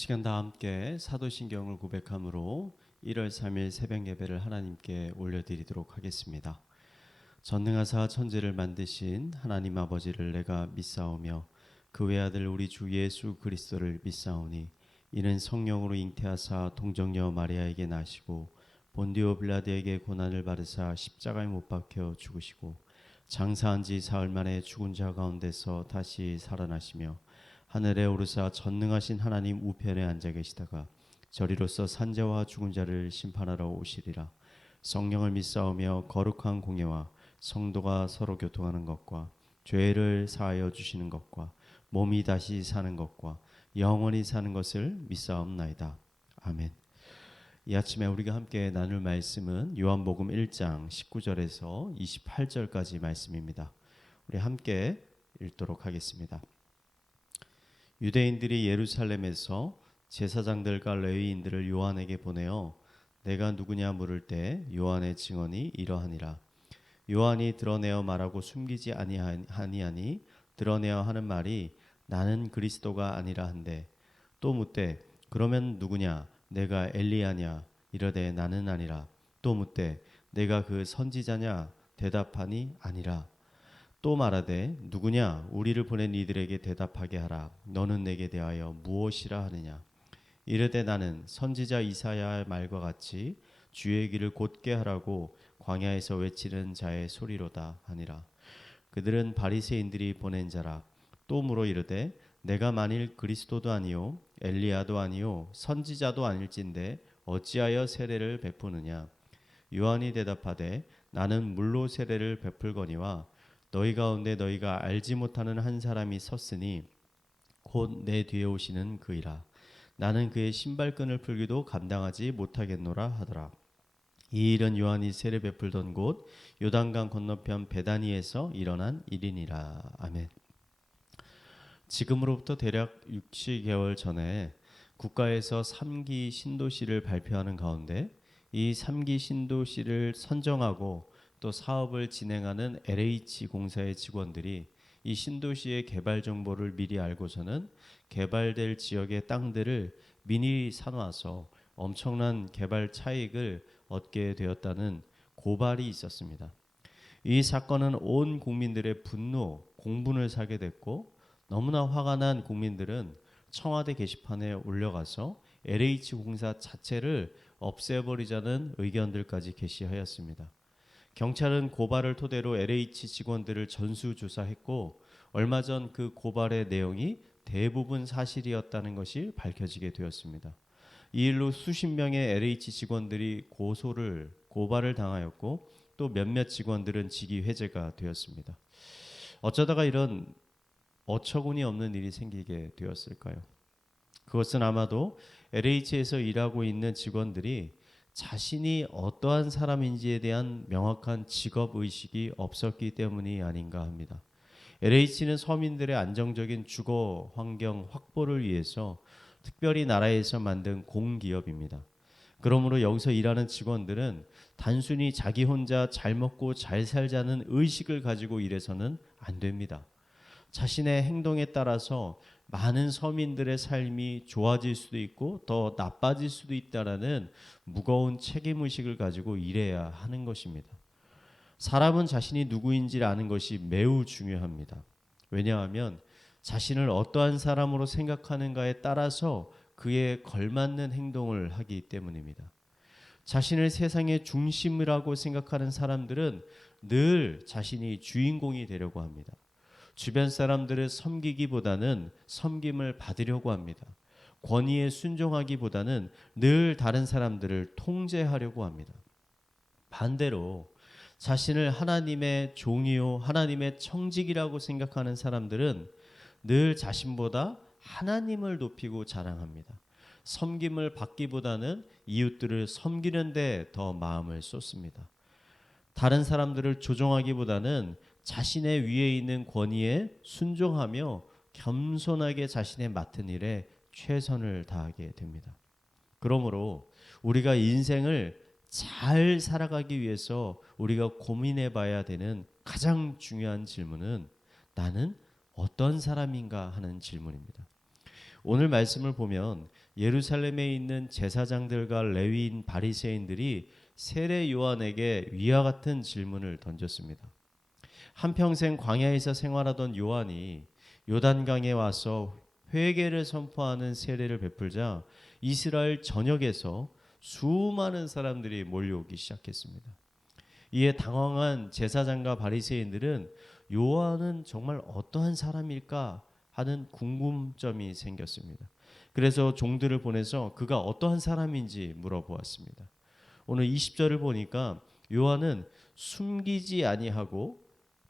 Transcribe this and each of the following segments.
시간 다 함께 사도신경을 고백함으로 1월 3일 새벽 예배를 하나님께 올려드리도록 하겠습니다. 전능하사 천지를 만드신 하나님 아버지를 내가 믿사오며 그 외아들 우리 주 예수 그리스도를 믿사오니 이는 성령으로 잉태하사 동정녀 마리아에게 나시고 본디오 빌라드에게 고난을 받으사 십자가에 못 박혀 죽으시고 장사한 지 사흘 만에 죽은 자 가운데서 다시 살아나시며 하늘에 오르사 전능하신 하나님 우편에 앉아 계시다가 저리로서 산자와 죽은 자를 심판하러 오시리라. 성령을 믿사오며 거룩한 공예와 성도가 서로 교통하는 것과 죄를 사하여 주시는 것과 몸이 다시 사는 것과 영원히 사는 것을 믿사옵나이다. 아멘. 이 아침에 우리가 함께 나눌 말씀은 요한복음 1장 19절에서 28절까지 말씀입니다. 우리 함께 읽도록 하겠습니다. 유대인들이 예루살렘에서 제사장들과 레위인들을 요한에게 보내어 내가 누구냐 물을 때 요한의 증언이 이러하니라. 요한이 드러내어 말하고 숨기지 아니하니 드러내어 하는 말이 나는 그리스도가 아니라 한데 또 묻되 그러면 누구냐 내가 엘리야냐 이르되 나는 아니라 또 묻되 내가 그 선지자냐 대답하니 아니라 또 말하되 누구냐 우리를 보낸 이들에게 대답하게 하라. 너는 내게 대하여 무엇이라 하느냐. 이르되 나는 선지자 이사야의 말과 같이 주의 길을 곧게 하라고 광야에서 외치는 자의 소리로다 하니라. 그들은 바리새인들이 보낸 자라. 또 물어 이르되 내가 만일 그리스도도 아니요 엘리야도 아니요 선지자도 아닐진데 어찌하여 세례를 베푸느냐. 요한이 대답하되 나는 물로 세례를 베풀거니와 너희 가운데 너희가 알지 못하는 한 사람이 섰으니 곧 내 뒤에 오시는 그이라. 나는 그의 신발끈을 풀기도 감당하지 못하겠노라 하더라. 이 일은 요한이 세례 베풀던 곳 요단강 건너편 베다니에서 일어난 일이니라. 아멘. 지금으로부터 대략 60개월 전에 국가에서 3기 신도시를 발표하는 가운데 이 3기 신도시를 선정하고 또 사업을 진행하는 LH 공사의 직원들이 이 신도시의 개발 정보를 미리 알고서는 개발될 지역의 땅들을 미리 사놔서 엄청난 개발 차익을 얻게 되었다는 고발이 있었습니다. 이 사건은 온 국민들의 분노, 공분을 사게 됐고 너무나 화가 난 국민들은 청와대 게시판에 올려가서 LH 공사 자체를 없애버리자는 의견들까지 게시하였습니다. 경찰은 고발을 토대로 LH 직원들을 전수조사했고 얼마 전 그 고발의 내용이 대부분 사실이었다는 것이 밝혀지게 되었습니다. 이 일로 수십 명의 LH 직원들이 고발을 당하였고 또 몇몇 직원들은 직위 해제가 되었습니다. 어쩌다가 이런 어처구니 없는 일이 생기게 되었을까요? 그것은 아마도 LH에서 일하고 있는 직원들이 자신이 어떠한 사람인지에 대한 명확한 직업의식이 없었기 때문이 아닌가 합니다. LH는 서민들의 안정적인 주거 환경 확보를 위해서 특별히 나라에서 만든 공기업입니다. 그러므로 여기서 일하는 직원들은 단순히 자기 혼자 잘 먹고 잘 살자는 의식을 가지고 일해서는 안 됩니다. 자신의 행동에 따라서 많은 서민들의 삶이 좋아질 수도 있고 더 나빠질 수도 있다라는 무거운 책임의식을 가지고 일해야 하는 것입니다. 사람은 자신이 누구인지를 아는 것이 매우 중요합니다. 왜냐하면 자신을 어떠한 사람으로 생각하는가에 따라서 그에 걸맞는 행동을 하기 때문입니다. 자신을 세상의 중심이라고 생각하는 사람들은 늘 자신이 주인공이 되려고 합니다. 주변 사람들을 섬기기보다는 섬김을 받으려고 합니다. 권위에 순종하기보다는 늘 다른 사람들을 통제하려고 합니다. 반대로 자신을 하나님의 종이요 하나님의 청직이라고 생각하는 사람들은 늘 자신보다 하나님을 높이고 자랑합니다. 섬김을 받기보다는 이웃들을 섬기는 데 더 마음을 쏟습니다. 다른 사람들을 조종하기보다는 자신의 위에 있는 권위에 순종하며 겸손하게 자신의 맡은 일에 최선을 다하게 됩니다. 그러므로 우리가 인생을 잘 살아가기 위해서 우리가 고민해 봐야 되는 가장 중요한 질문은 나는 어떤 사람인가 하는 질문입니다. 오늘 말씀을 보면 예루살렘에 있는 제사장들과 레위인 바리새인들이 세례 요한에게 위와 같은 질문을 던졌습니다. 한평생 광야에서 생활하던 요한이 요단강에 와서 회개를 선포하는 세례를 베풀자 이스라엘 전역에서 수많은 사람들이 몰려오기 시작했습니다. 이에 당황한 제사장과 바리새인들은 요한은 정말 어떠한 사람일까 하는 궁금점이 생겼습니다. 그래서 종들을 보내서 그가 어떠한 사람인지 물어보았습니다. 오늘 20절을 보니까 요한은 숨기지 아니하고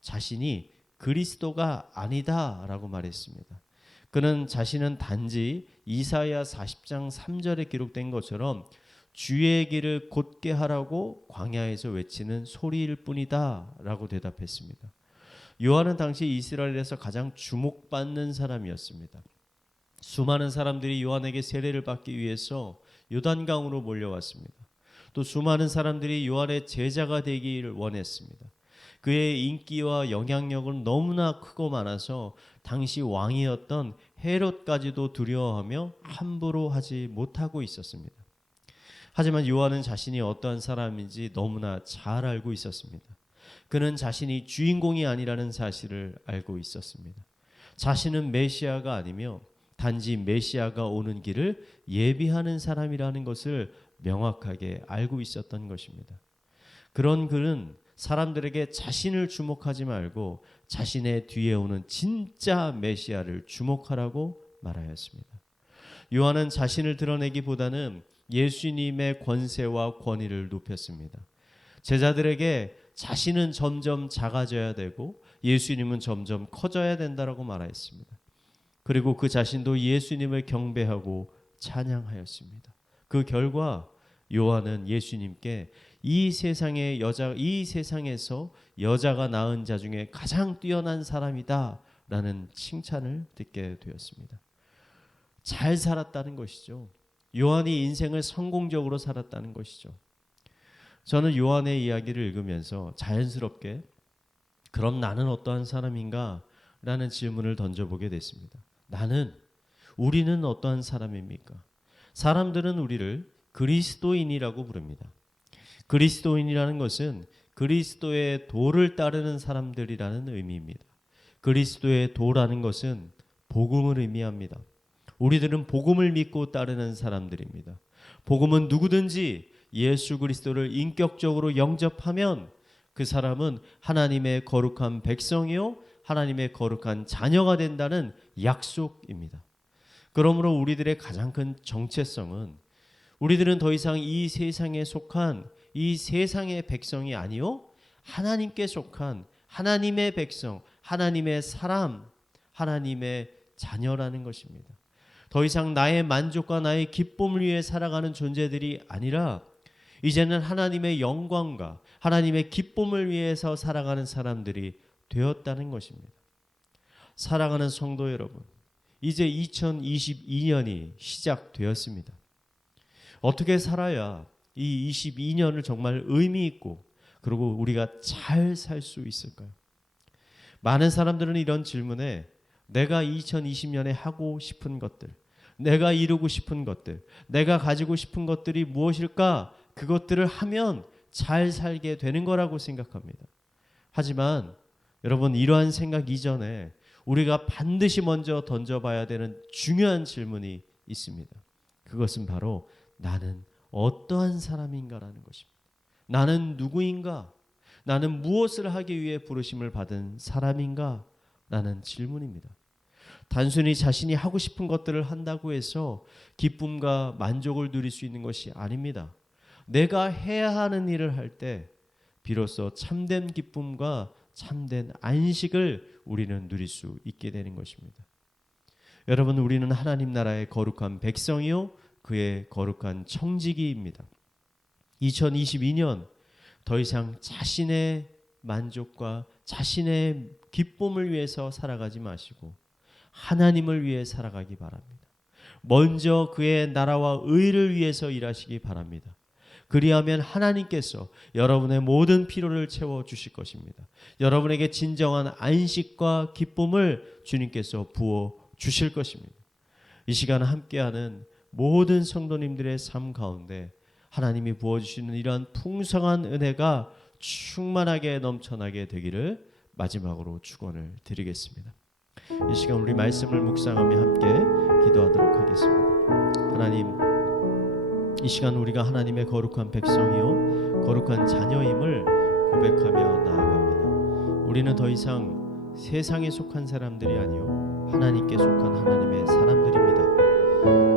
자신이 그리스도가 아니다라고 말했습니다. 그는 자신은 단지 이사야 40장 3절에 기록된 것처럼 주의 길을 곧게 하라고 광야에서 외치는 소리일 뿐이다라고 대답했습니다. 요한은 당시 이스라엘에서 가장 주목받는 사람이었습니다. 수많은 사람들이 요한에게 세례를 받기 위해서 요단강으로 몰려왔습니다. 또 수많은 사람들이 요한의 제자가 되기를 원했습니다. 그의 인기와 영향력은 너무나 크고 많아서 당시 왕이었던 헤롯까지도 두려워하며 함부로 하지 못하고 있었습니다. 하지만 요한은 자신이 어떠한 사람인지 너무나 잘 알고 있었습니다. 그는 자신이 주인공이 아니라는 사실을 알고 있었습니다. 자신은 메시아가 아니며 단지 메시아가 오는 길을 예비하는 사람이라는 것을 명확하게 알고 있었던 것입니다. 그런 그는 사람들에게 자신을 주목하지 말고 자신의 뒤에 오는 진짜 메시아를 주목하라고 말하였습니다. 요한은 자신을 드러내기보다는 예수님의 권세와 권위를 높였습니다. 제자들에게 자신은 점점 작아져야 되고 예수님은 점점 커져야 된다라고 말하였습니다. 그리고 그 자신도 예수님을 경배하고 찬양하였습니다. 그 결과 요한은 예수님께 이 세상에서 여자가 낳은 자 중에 가장 뛰어난 사람이다라는 칭찬을 듣게 되었습니다. 잘 살았다는 것이죠. 요한이 인생을 성공적으로 살았다는 것이죠. 저는 요한의 이야기를 읽으면서 자연스럽게 그럼 나는 어떠한 사람인가? 라는 질문을 던져보게 됐습니다. 우리는 어떠한 사람입니까? 사람들은 우리를 그리스도인이라고 부릅니다. 그리스도인이라는 것은 그리스도의 도를 따르는 사람들이라는 의미입니다. 그리스도의 도라는 것은 복음을 의미합니다. 우리들은 복음을 믿고 따르는 사람들입니다. 복음은 누구든지 예수 그리스도를 인격적으로 영접하면 그 사람은 하나님의 거룩한 백성이요 하나님의 거룩한 자녀가 된다는 약속입니다. 그러므로 우리들의 가장 큰 정체성은 우리들은 더 이상 이 세상에 속한 이 세상의 백성이 아니요 하나님께 속한 하나님의 백성, 하나님의 사람, 하나님의 자녀라는 것입니다. 더 이상 나의 만족과 나의 기쁨을 위해 살아가는 존재들이 아니라 이제는 하나님의 영광과 하나님의 기쁨을 위해서 살아가는 사람들이 되었다는 것입니다. 사랑하는 성도 여러분, 이제 2022년이 시작되었습니다. 어떻게 살아야 이 22년을 정말 의미 있고 그리고 우리가 잘 살 수 있을까요? 많은 사람들은 이런 질문에 내가 2020년에 하고 싶은 것들, 내가 이루고 싶은 것들, 내가 가지고 싶은 것들이 무엇일까? 그것들을 하면 잘 살게 되는 거라고 생각합니다. 하지만 여러분, 이러한 생각 이전에 우리가 반드시 먼저 던져봐야 되는 중요한 질문이 있습니다. 그것은 바로 나는 어떠한 사람인가라는 것입니다. 나는 누구인가? 나는 무엇을 하기 위해 부르심을 받은 사람인가? 라는 질문입니다. 단순히 자신이 하고 싶은 것들을 한다고 해서 기쁨과 만족을 누릴 수 있는 것이 아닙니다. 내가 해야 하는 일을 할 때 비로소 참된 기쁨과 참된 안식을 우리는 누릴 수 있게 되는 것입니다. 여러분, 우리는 하나님 나라의 거룩한 백성이요 그의 거룩한 청지기입니다. 2022년 더 이상 자신의 만족과 자신의 기쁨을 위해서 살아가지 마시고 하나님을 위해 살아가기 바랍니다. 먼저 그의 나라와 의를 위해서 일하시기 바랍니다. 그리하면 하나님께서 여러분의 모든 필요를 채워주실 것입니다. 여러분에게 진정한 안식과 기쁨을 주님께서 부어주실 것입니다. 이 시간 함께하는 모든 성도님들의 삶 가운데 하나님이 부어주시는 이러한 풍성한 은혜가 충만하게 넘쳐나게 되기를 마지막으로 축원을 드리겠습니다. 이 시간 우리 말씀을 묵상하며 함께 기도하도록 하겠습니다. 하나님, 이 시간 우리가 하나님의 거룩한 백성이요 거룩한 자녀임을 고백하며 나아갑니다. 우리는 더 이상 세상에 속한 사람들이 아니요 하나님께 속한 하나님의 사람들입니다.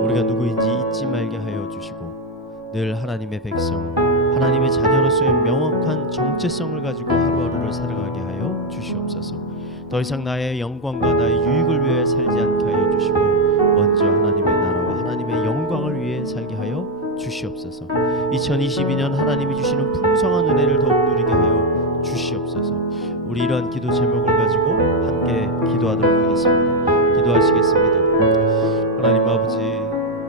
우리가 누구인지 잊지 말게 하여 주시고 늘 하나님의 백성, 하나님의 자녀로서의 명확한 정체성을 가지고 하루하루를 살아가게 하여 주시옵소서. 더 이상 나의 영광과 나의 유익을 위해 살지 않게 하여 주시고 먼저 하나님의 나라와 하나님의 영광을 위해 살게 하여 주시옵소서. 2022년 하나님이 주시는 풍성한 은혜를 더욱 누리게 하여 주시옵소서. 우리 이러한 기도 제목을 가지고 함께 기도하도록 하겠습니다. 기도하시겠습니다. 하나님 아버지,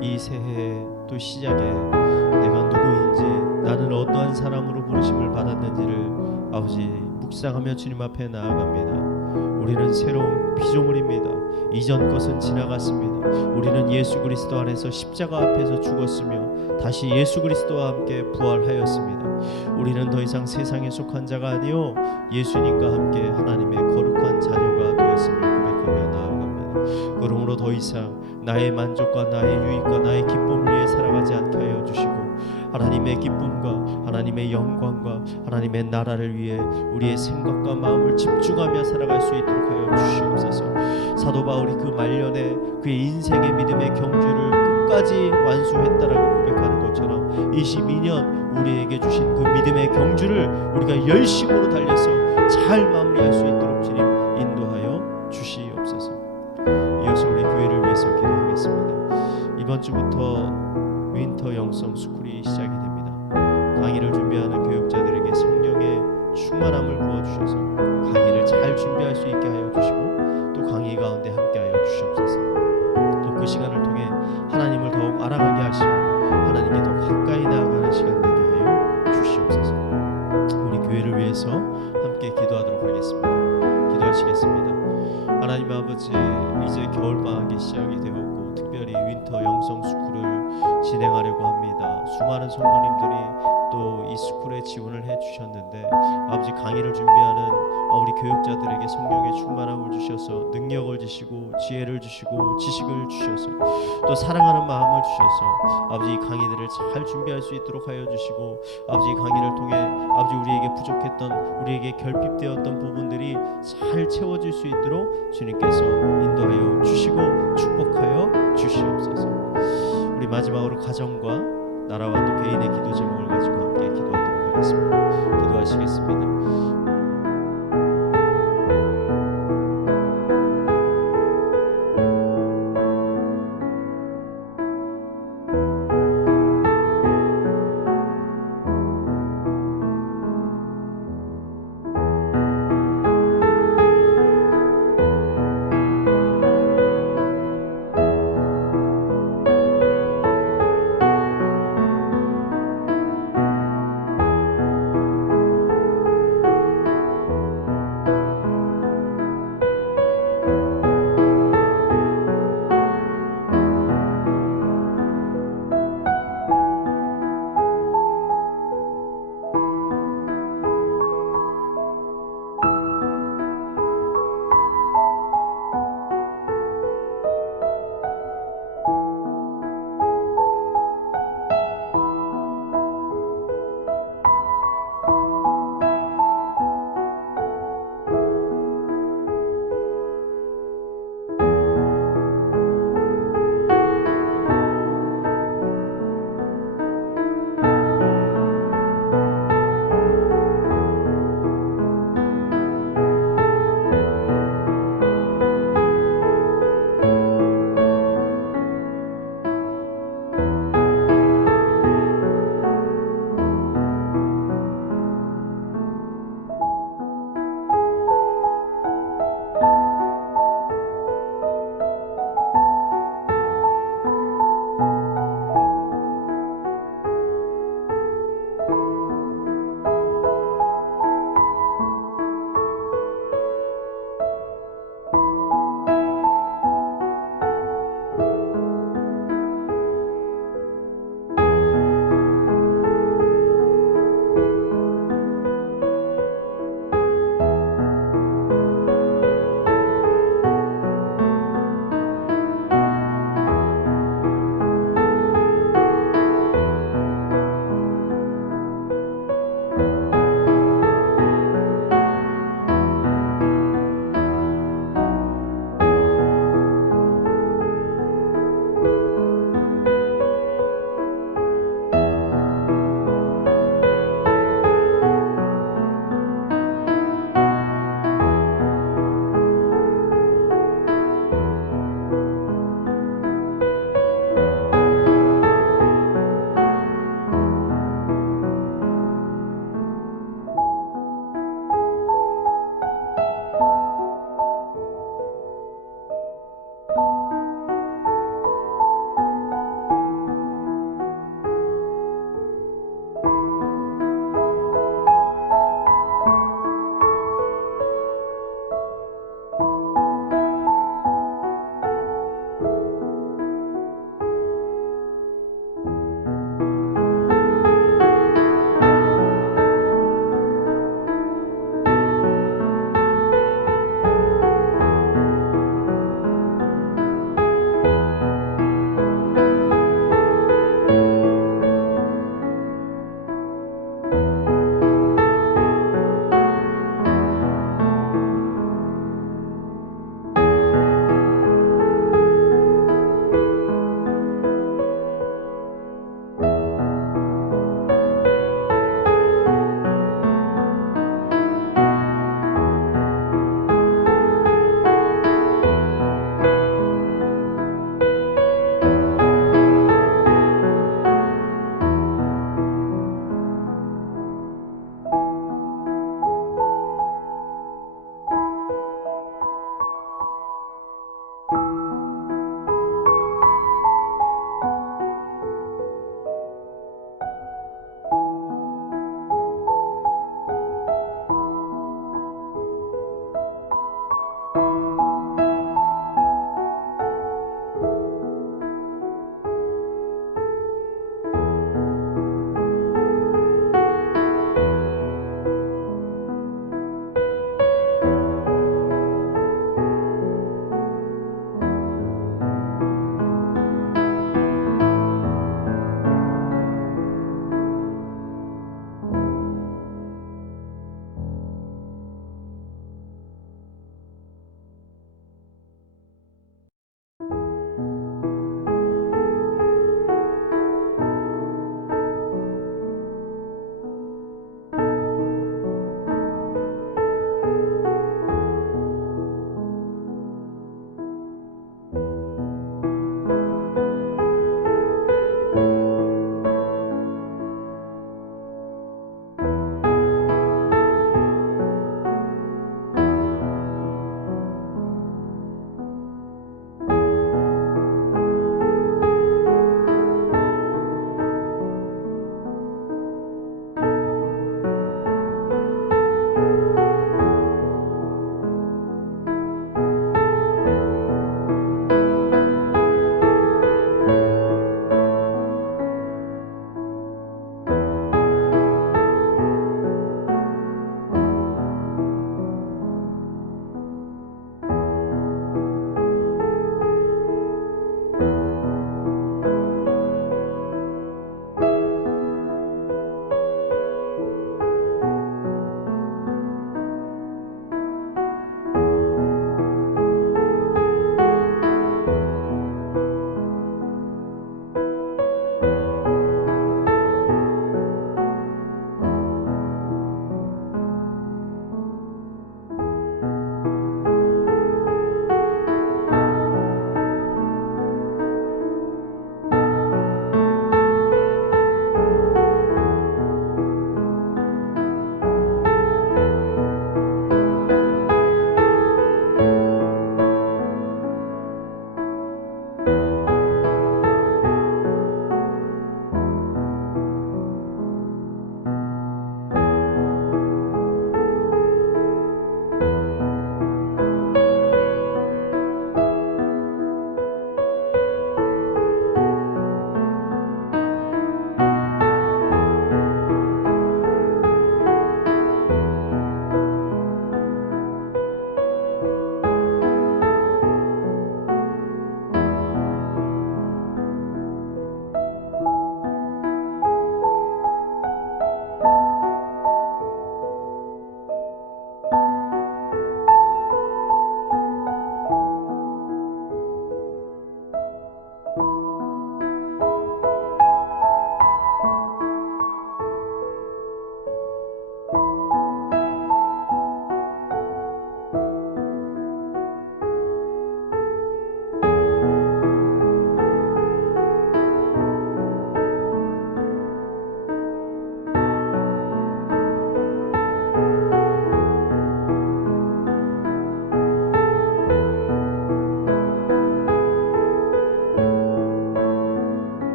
이 새해 또 시작에 내가 누구인지, 나는 어떠한 사람으로 부르심을 받았는지를 아버지 묵상하며 주님 앞에 나아갑니다. 우리는 새로운 피조물입니다. 이전 것은 지나갔습니다. 우리는 예수 그리스도 안에서 십자가 앞에서 죽었으며 다시 예수 그리스도와 함께 부활하였습니다. 우리는 더 이상 세상에 속한 자가 아니요 예수님과 함께 하나님의 거룩한 자녀가 되었음을 고백하며 나아갑니다. 그러므로 더 이상 나의 만족과 나의 유익과 나의 기쁨을 위해 살아가지 않게 하여 주시고 하나님의 기쁨과 하나님의 영광과 하나님의 나라를 위해 우리의 생각과 마음을 집중하며 살아갈 수 있도록 하여 주시옵소서. 사도 바울이 그 말년에 그의 인생의 믿음의 경주를 끝까지 완수했다라고 고백하는 것처럼 22년 우리에게 주신 그 믿음의 경주를 우리가 열심으로 달려서 잘 마무리할 수 있도록 주님 인도하여 주시옵소서. 이어서 우리 교회를 위해서 기도하겠습니다. 이번 주부터 윈터 영성 스쿨이 시작이 됩니다. 강의를 준비하는 교육자들에게 성령의 충만함을 부어주셔서 강의를 잘 준비할 수 있게 하여 주시고 또 강의 가운데 함께하여 주시옵소서. 또 그 시간을 통해 하나님을 더욱 알아가게 하시고 하나님께 더 가까이 나아가는 시간 되게 하여 주시옵소서. 우리 교회를 위해서 함께 기도하도록 하겠습니다. 기도하시겠습니다. 하나님 아버지, 이제 겨울방학이 시작이 되었고 특별히 윈터 영성 스쿨을 진행하려고 합니다. 수많은 성도님들이 또 이 스쿨에 지원을 해주셨는데 아버지, 강의를 준비하는 우리 교육자들에게 성령의 충만함을 주셔서 능력을 주시고 지혜를 주시고 지식을 주셔서 또 사랑하는 마음을 주셔서 아버지, 이 강의들을 잘 준비할 수 있도록 하여 주시고 아버지, 강의를 통해 아버지 우리에게 부족했던, 우리에게 결핍되었던 부분들이 잘 채워질 수 있도록 주님께서 인도하여 주시고 축복하여 주시옵소서. 우리 마지막으로 가정과 나라와 또 개인의 기도 제목을 가지고 함께 기도하도록 하겠습니다. 기도하시겠습니다.